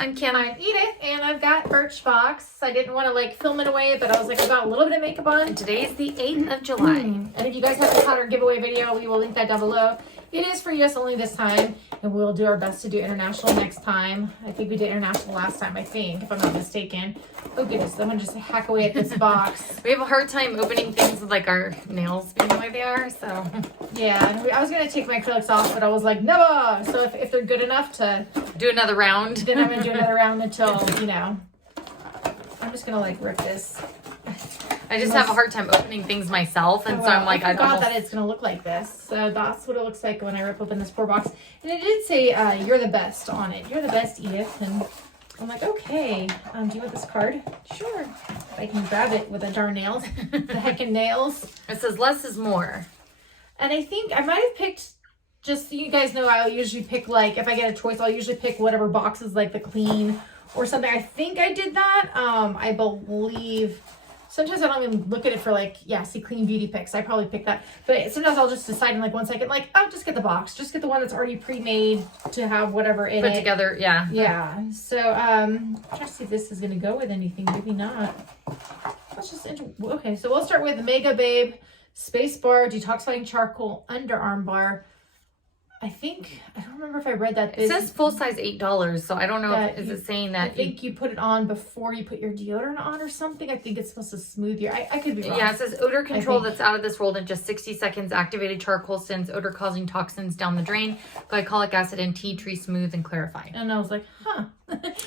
I'm Kim. I'm Edith, and I've got Birchbox. I didn't want to like film it away, but I was like, I've got a little bit of makeup on. And today is the 8th of July. And if you guys have the powder giveaway video, we will link that down below. It is for US only this time, and we'll do our best to do international next time. I think we did international last time, if I'm not mistaken. Oh goodness, I'm gonna just hack away at this box. We have a hard time opening things with like our nails being the way they are, so. Yeah, and I was gonna take my acrylics off, but I was like, never! So if they're good enough to do another round. Then I'm gonna do another round until, you know. I'm just gonna like rip this. I just have a hard time opening things myself, and so I'm like, I forgot that it's gonna look like this. So that's what it looks like when I rip open this poor box. And it did say, you're the best on it. You're the best, Edith. And I'm like, okay. Do you want this card? Sure. If I can grab it with the darn nails. The heckin' nails. It says less is more. And I think I might have picked, just so you guys know, I'll usually pick like, if I get a choice, I'll usually pick whatever box is like the clean or something. I think I did that. I believe... Sometimes I don't even look at it for like, yeah, see clean beauty picks. I probably pick that. But sometimes I'll just decide in like 1 second, like, oh, just get the box. Just get the one that's already pre-made to have whatever in it. Put together, yeah. Yeah. So, I'm trying to see if this is going to go with anything. Maybe not. Let's just, okay, so we'll start with Mega Babe Space Bar Detoxifying Charcoal Underarm Bar. I don't remember if I read that. It says full size $8, so I don't know if is it saying that. I think you put it on before you put your deodorant on or something. I think it's supposed to smooth your. I could be wrong. Yeah, it says odor control that's out of this world in just 60 seconds. Activated charcoal sends odor causing toxins down the drain. Glycolic acid and tea tree smooth and clarify. And I was like, huh,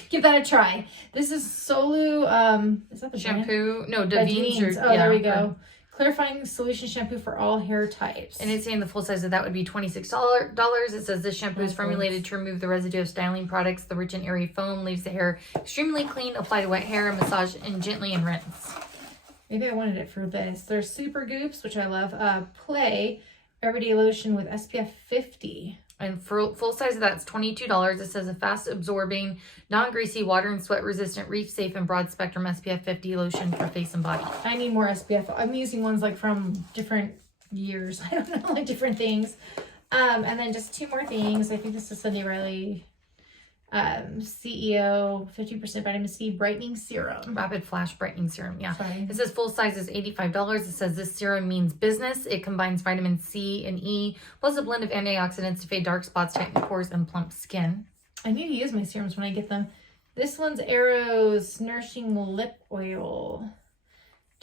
give that a try. This is Solu. Is that the shampoo? brand? No, Davines. Oh, there we go. Clarifying solution shampoo for all hair types. And it's saying the full size of that would be $26. It says this shampoo is formulated to remove the residue of styling products. The rich and airy foam leaves the hair extremely clean. Apply to wet hair, massage and gently and rinse. Maybe I wanted it for this. There's Super Goops, which I love. Play Everyday Lotion with SPF 50. And for full size of that's $22. It says a fast absorbing, non-greasy, water and sweat resistant, reef safe and broad spectrum SPF 50 lotion for face and body. I need more SPF. I'm using ones like from different years. I don't know, like different things. And then just 2 more things. I think this is Sunday Riley CEO 50% vitamin C brightening serum. Rapid flash brightening serum. Yeah. Sorry. It says full size is $85. It says this serum means business. It combines vitamin C and E plus a blend of antioxidants to fade dark spots, tighten pores, and plump skin. I need to use my serums when I get them. This one's Arrow's Nourishing Lip Oil.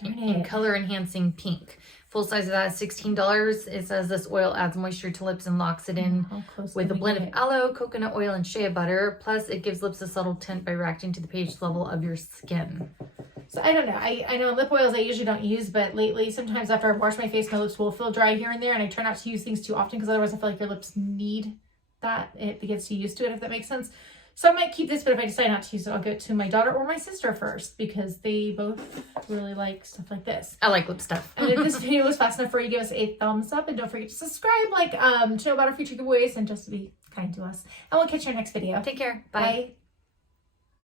In color enhancing pink. Full size of that is $16. It says this oil adds moisture to lips and locks it in with a blend of aloe, coconut oil, and shea butter. Plus, it gives lips a subtle tint by reacting to the pH level of your skin. So I don't know. I know lip oils I usually don't use, but lately, sometimes after I wash my face, my lips will feel dry here and there, and I try not to use things too often because otherwise I feel like your lips need that. It gets you used to it, if that makes sense. So I might keep this, but if I decide not to use it, I'll give it to my daughter or my sister first because they both really like stuff like this. I like lip stuff. And if this video was fast enough for you, give us a thumbs up and don't forget to subscribe, to know about our future giveaways and just to be kind to us. And we'll catch you in our next video. Take care. Bye. Bye.